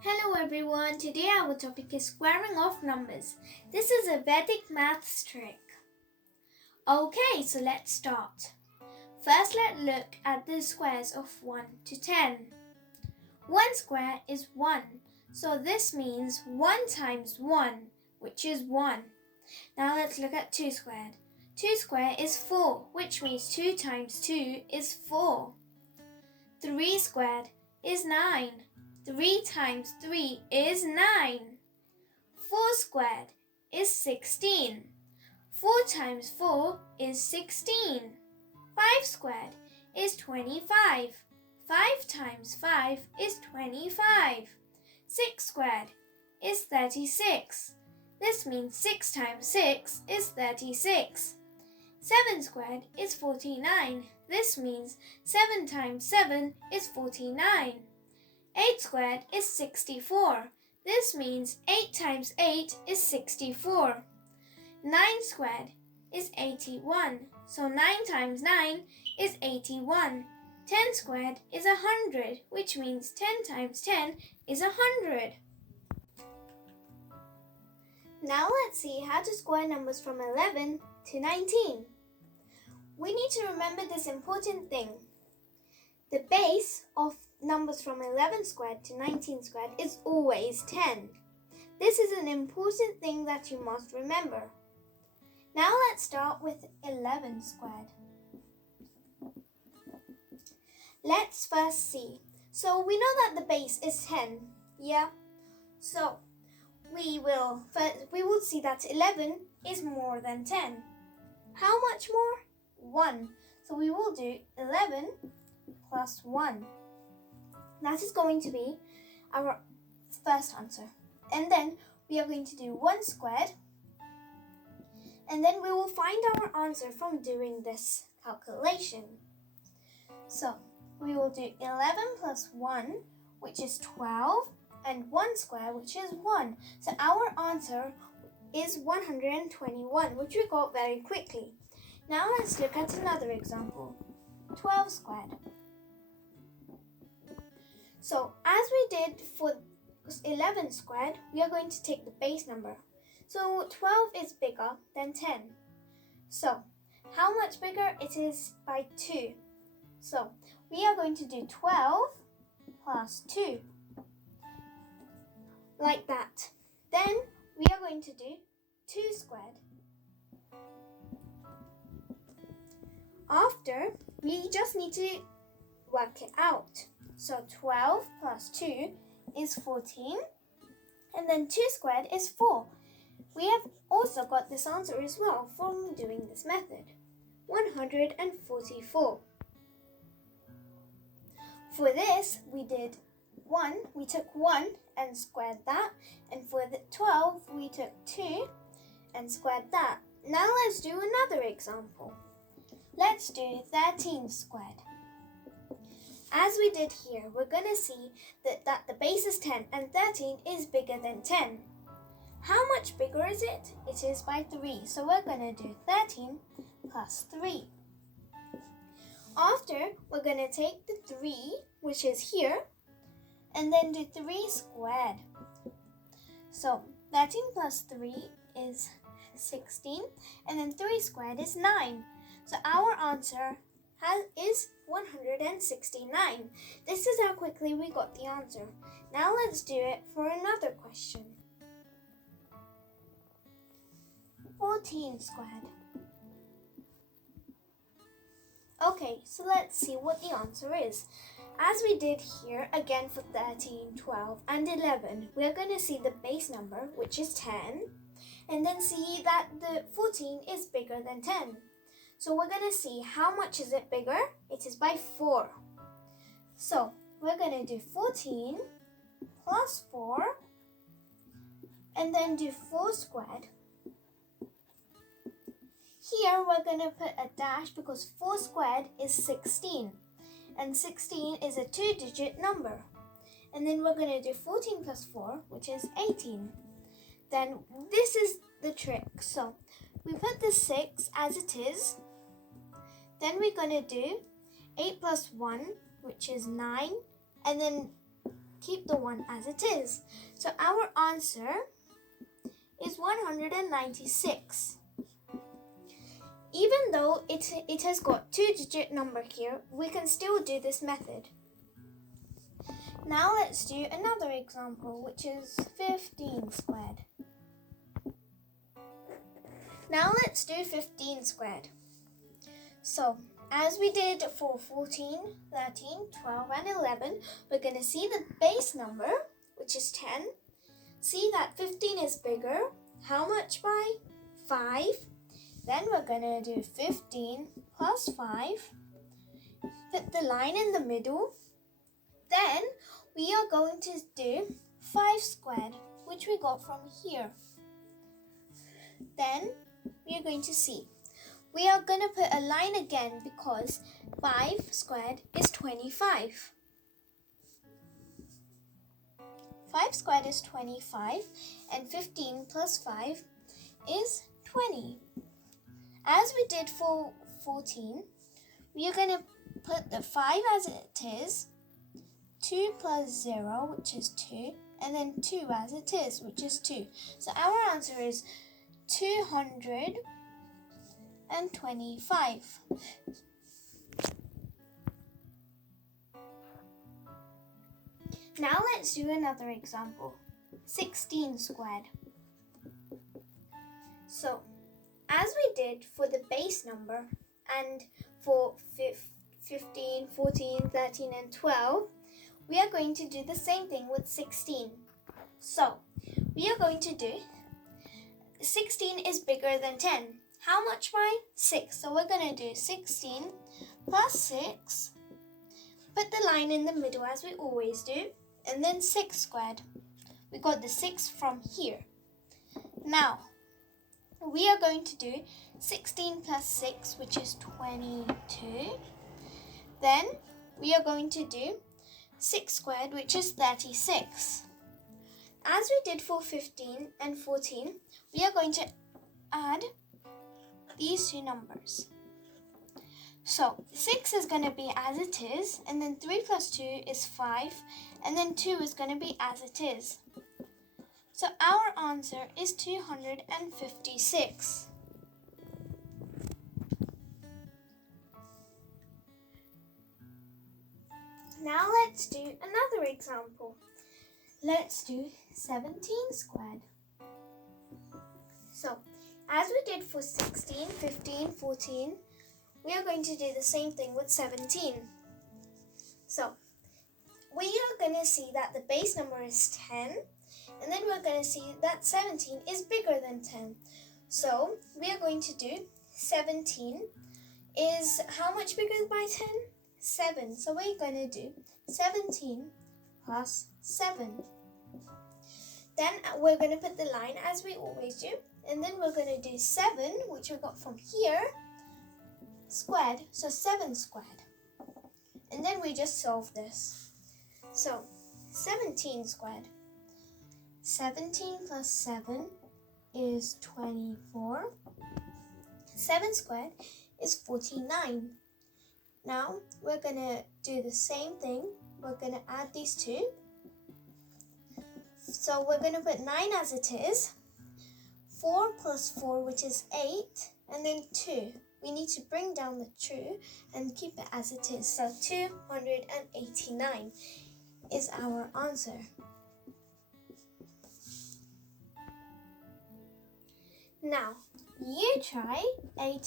Hello everyone, today our topic is squaring of numbers. This is a Vedic maths trick. Okay, so let's start. First let's look at the squares of 1 to 10. 1 square is 1, so this means 1 times 1, which is 1. Now let's look at 2 squared. 2 square is 4, which means 2 times 2 is 4. 3 squared is 9. 3 times 3 is 9. 4 squared is 16. 4 times 4 is 16. 5 squared is 25. 5 times 5 is 25. 6 squared is 36. This means 6 times 6 is 36. 7 squared is 49. This means 7 times 7 is 49. 8 squared is 64. This means 8 times 8 is 64. 9 squared is 81. So 9 times 9 is 81. 10 squared is 100, which means 10 times 10 is 100. Now let's see how to square numbers from 11 to 19. We need to remember this important thing. The base of numbers from 11 squared to 19 squared is always 10. This is an important thing that you must remember. Now let's start with 11 squared. Let's first see. So we know that the base is 10, yeah? So we will see that 11 is more than 10. How much more? 1. So we will do 11 plus 1. That is going to be our first answer. And then we are going to do 1 squared. And then we will find our answer from doing this calculation. So we will do 11 plus 1, which is 12, and 1 squared, which is 1. So our answer is 121, which we got very quickly. Now let's look at another example. 12 squared. So as we did for 11 squared, we are going to take the base number. So 12 is bigger than 10. So how much bigger? It is by 2. So we are going to do 12 plus 2. Like that. Then we are going to do 2 squared. After, we just need to work it out. So 12 plus 2 is 14, and then 2 squared is 4. We have also got this answer as well from doing this method, 144. For this, we did 1, we took 1 and squared that, and for the 12, we took 2 and squared that. Now let's do another example. Let's do 13 squared. As we did here, we're going to see that the base is 10 and 13 is bigger than 10. How much bigger is it? It is by 3. So we're going to do 13 plus 3. After, we're going to take the 3, which is here, and then do 3 squared. So 13 plus 3 is 16, and then 3 squared is 9. So our answer is 169. This is how quickly we got the answer. Now let's do it for another question. 14 squared. Okay, so let's see what the answer is. As we did here, again for 13, 12, and 11, we're going to see the base number, which is 10, and then see that the 14 is bigger than 10. So we're going to see how much is it bigger? It is by 4. So we're going to do 14 plus 4, and then do 4 squared. Here we're going to put a dash because 4 squared is 16, and 16 is a 2-digit number. And then we're going to do 14 plus 4, which is 18. Then this is the trick. So we put the 6 as it is. Then we're going to do 8 plus 1, which is 9, and then keep the 1 as it is. So our answer is 196. Even though it has got 2-digit number here, we can still do this method. Now let's do another example, which is 15 squared. Now let's do 15 squared. So, as we did for 14, 13, 12 and 11, we're going to see the base number, which is 10. See that 15 is bigger. How much by? 5. Then we're going to do 15 plus 5. Put the line in the middle. Then we are going to do 5 squared, which we got from here. Then we are going to see. We are going to put a line again because 5 squared is 25. 5 squared is 25 and 15 plus 5 is 20. As we did for 14, we are going to put the 5 as it is, 2 plus 0, which is 2, and then 2 as it is, which is 2. So our answer is 225. Now let's do another example. 16 squared. So, as we did for the base number and for 15, 14, 13 and 12, we are going to do the same thing with 16. So, we are going to do 16 is bigger than 10. How much by? 6. So we're going to do 16 plus 6. Put the line in the middle as we always do. And then 6 squared. We got the 6 from here. Now, we are going to do 16 plus 6, which is 22. Then we are going to do 6 squared, which is 36. As we did for 15 and 14, we are going to add these two numbers. So 6 is going to be as it is, and then 3 plus 2 is 5, and then 2 is going to be as it is. So our answer is 256. Now let's do another example. Let's do 17 squared. So, as we did for 16, 15, 14, we are going to do the same thing with 17. So, we are going to see that the base number is 10, and then we're going to see that 17 is bigger than 10. So, we are going to do 17 is how much bigger by 10? 7. So, we're going to do 17 plus 7. Then we're going to put the line as we always do. And then we're going to do 7, which we got from here, squared. So 7 squared. And then we just solve this. So 17 squared. 17 plus 7 is 24. 7 squared is 49. Now we're going to do the same thing. We're going to add these two. So we're going to put 9 as it is, 4 plus 4, which is 8, and then 2. We need to bring down the 2 and keep it as it is. So 289 is our answer. Now, you try 18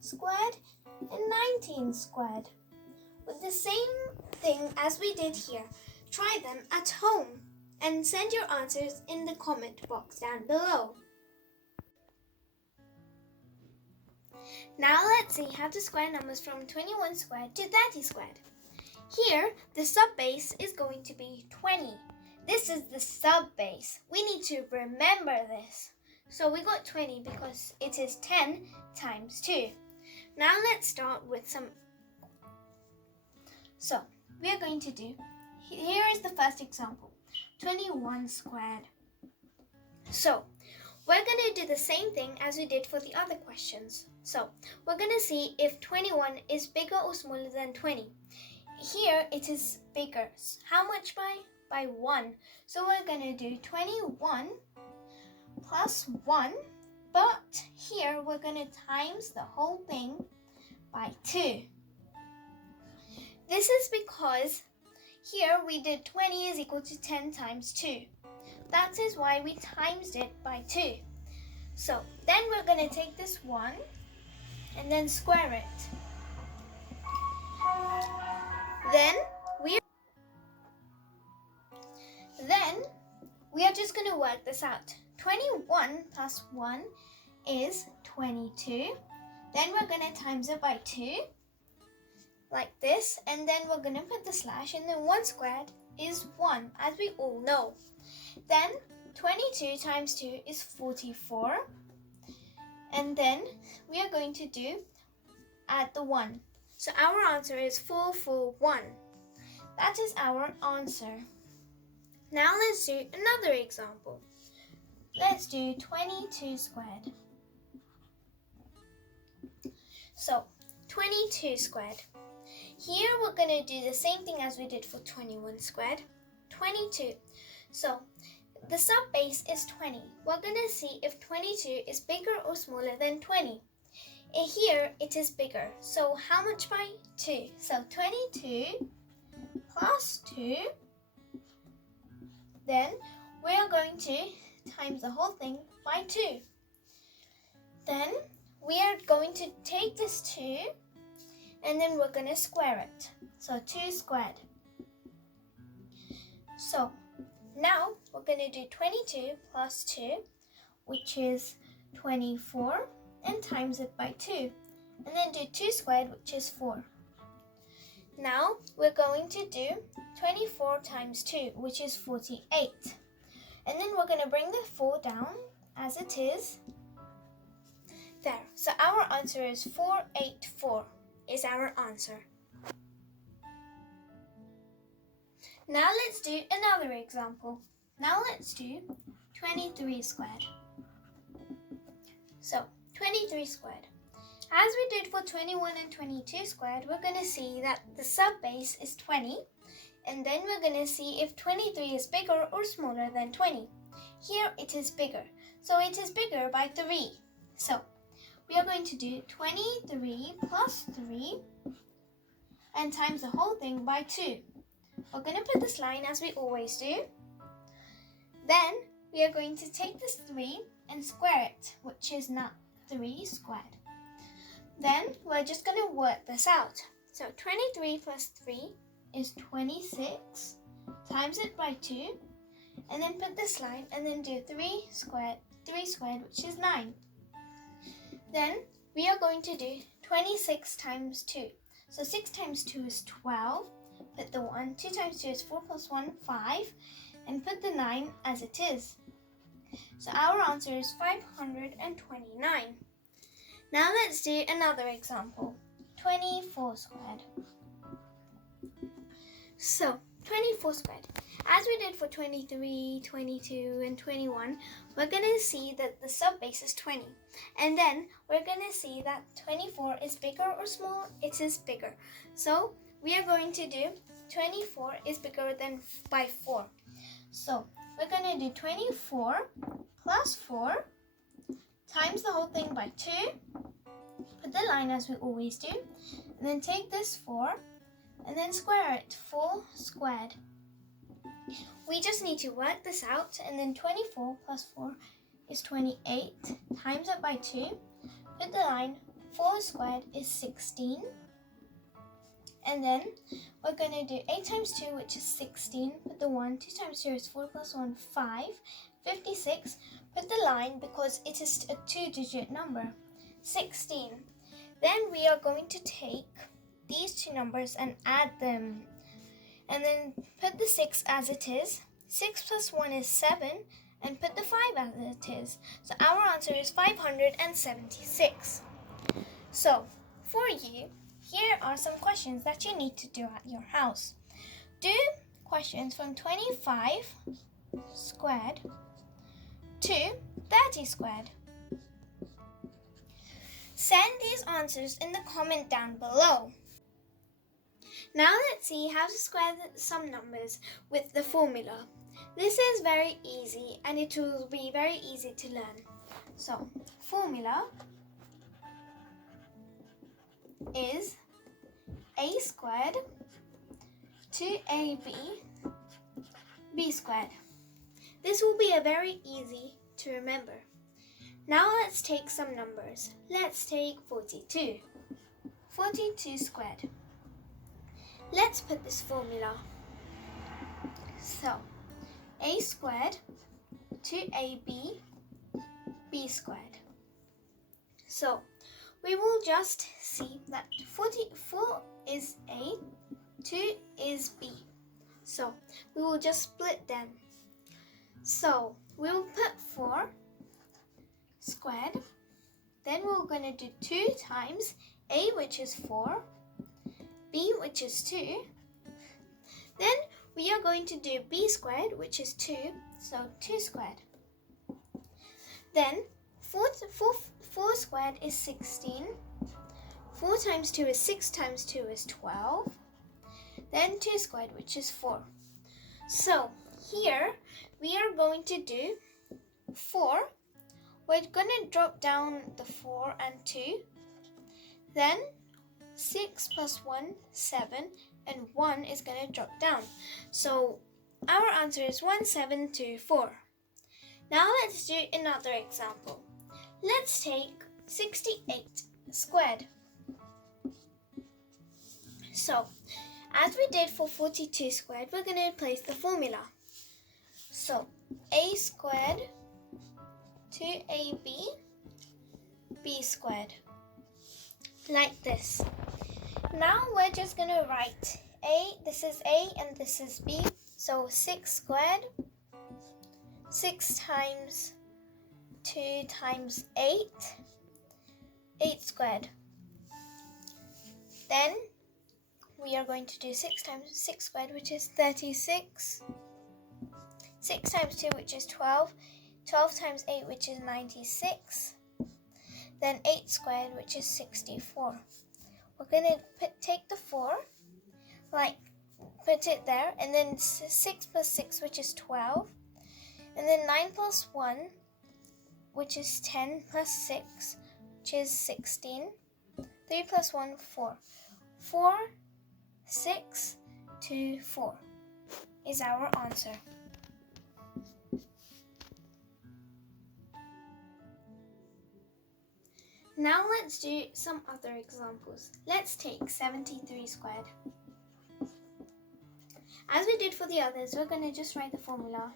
squared and 19 squared. With the same thing as we did here, try them at home. And send your answers in the comment box down below. Now let's see how to square numbers from 21 squared to 30 squared. Here, the subbase is going to be 20. This is the subbase. We need to remember this. So we got 20 because it is 10 times 2. Now let's start with some. So we are going to do, here is the first example. 21 squared. So, we're going to do the same thing as we did for the other questions. So, we're going to see if 21 is bigger or smaller than 20. Here, it is bigger. How much by? by 1. So we're going to do 21 plus 1. But here we're going to times the whole thing by 2. This is because here we did 20 is equal to 10 times 2. That is why we times it by 2. So then we're going to take this 1 and then square it. Then we are just going to work this out. 21 plus 1 is 22. Then we're going to times it by 2, like this. And then we're going to put the slash, and then 1 squared is 1, as we all know. Then 22 times 2 is 44. And then we are going to add the 1. So our answer is 441. That is our answer. Now let's do another example. Let's do 22 squared. So 22 squared. Here we're going to do the same thing as we did for 21 squared. 22. So the sub base is 20. We're going to see if 22 is bigger or smaller than 20. Here it is bigger. So how much by 2? So 22 plus 2. Then we are going to times the whole thing by 2. Then we are going to take this 2 and then we're going to square it. So 2 squared. So now we're going to do 22 plus 2, which is 24, and times it by 2. And then do 2 squared, which is 4. Now we're going to do 24 times 2, which is 48. And then we're going to bring the 4 down as it is. There. So our answer is 484 is our answer. Now let's do another example. Now let's do 23 squared. So 23 squared. As we did for 21 and 22 squared, we're going to see that the sub base is 20. And then we're going to see if 23 is bigger or smaller than 20. Here it is bigger. So it is bigger by 3. So we are going to do 23 plus 3 and times the whole thing by 2. We're going to put this line as we always do. Then we are going to take this 3 and square it, which is not 3 squared. Then we're just going to work this out. So 23 plus 3 is 26, times it by 2, and then put this line and then do 3 squared, which is 9. Then we are going to do 26 times 2. So 6 times 2 is 12. Put the 1. 2 times 2 is 4 plus 1, 5. And put the 9 as it is. So our answer is 529. Now let's do another example. 24 squared. So 24 squared. As we did for 23, 22, and 21, we're going to see that the sub base is 20. And then we're going to see that 24 is bigger or smaller. It is bigger. So we are going to do 24 is bigger than by 4. So we're going to do 24 plus 4 times the whole thing by 2. Put the line as we always do. And then take this 4 and then square it. 4 squared. We just need to work this out, and then 24 plus 4 is 28, times it by 2, put the line, 4 squared is 16, and then we're going to do 8 times 2, which is 16, put the 1, 2 times 2 is 4 plus 1, 5, 56, put the line because it is a 2-digit number, 16. Then we are going to take these two numbers and add them. And then put the 6 as it is. 6 plus 1 is 7. And put the 5 as it is. So our answer is 576. So, for you, here are some questions that you need to do at your house. Do questions from 25 squared to 30 squared. Send these answers in the comment down below. Now let's see how to square some numbers with the formula. This is very easy and it will be very easy to learn. So, formula is a squared 2ab b squared. This will be a very easy to remember. Now let's take some numbers. Let's take 42. 42 squared. Let's put this formula. So, a squared 2ab b squared. So, we will just see that 44 is a, 2 is b. So, we will just split them. So, we will put 4 squared. Then we're going to do 2 times a, which is 4, b, which is 2. Then we are going to do b squared, which is 2, so 2 squared. Then 4 squared is 16. 4 times 2 is 6 times 2 is 12. Then 2 squared, which is 4. So here we are going to do 4. We're going to drop down the 4 and 2. Then 6 plus 1, 7, and 1 is going to drop down. So our answer is 1724. Now let's do another example. Let's take 68 squared. So, as we did for 42 squared, we're going to place the formula. So, a squared 2ab b squared. Like this. Now we're just going to write a, this is a and this is b. So 6 squared, 6 times 2 times 8, 8 squared. Then we are going to do 6 times 6 squared, which is 36. 6 times 2, which is 12. 12 times 8, which is 96. Then 8 squared, which is 64. We're going to take the 4, put it there, and then 6 plus 6, which is 12. And then 9 plus 1, which is 10, plus 6, which is 16. 3 plus 1, 4. 4, 6, 2, 4 is our answer. Now let's do some other examples. Let's take 73 squared. As we did for the others, we're going to just write the formula.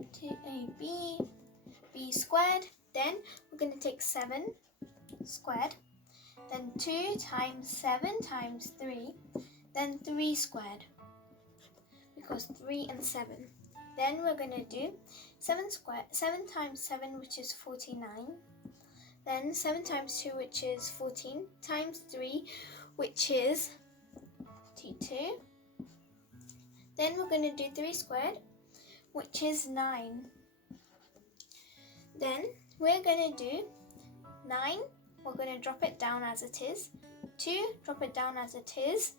2ab b squared. Then we're going to take 7 squared. Then 2 times 7 times 3. Then 3 squared. Because 3 and 7. Then we're going to do 7 times 7, which is 49. Then 7 times 2, which is 14, times 3, which is 52. Then we're going to do 3 squared, which is 9. Then we're going to do 9. We're going to drop it down as it is. 2, drop it down as it is.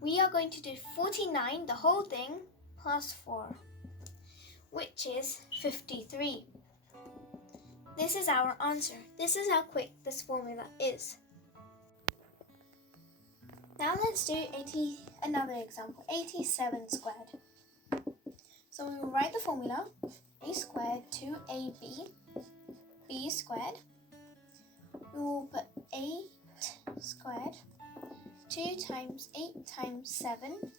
We are going to do 49, the whole thing, plus 4, which is 53. This is our answer. This is how quick this formula is. Now let's do another example, 87 squared. So we will write the formula, a squared 2ab b squared. We will put 8 squared, 2 times 8 times 7,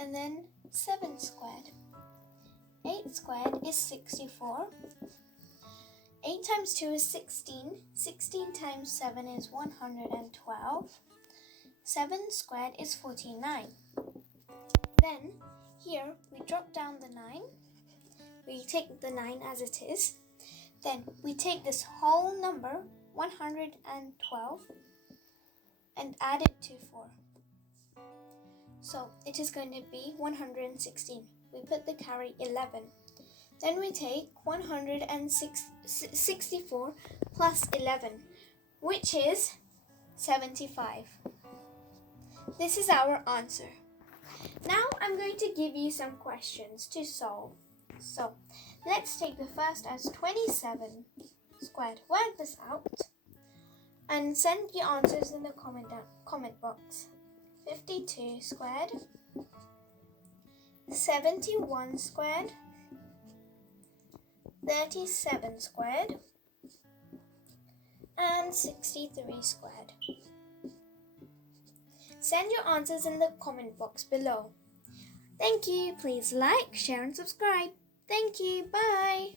and then 7 squared. 8 squared is 64. 8 times 2 is 16. 16 times 7 is 112. 7 squared is 49. Then, here, we drop down the 9. We take the 9 as it is. Then, we take this whole number, 112, and add it to 4. So, it is going to be 116. We put the carry 11. Then we take 164 plus 11, which is 75. This is our answer. Now I'm going to give you some questions to solve. So let's take the first as 27 squared. Work this out and send your answers in the comment box. 52 squared, 71 squared, 37 squared, and 63 squared. Send your answers in the comment box below. Thank you. Please like, share and subscribe. Thank you. Bye.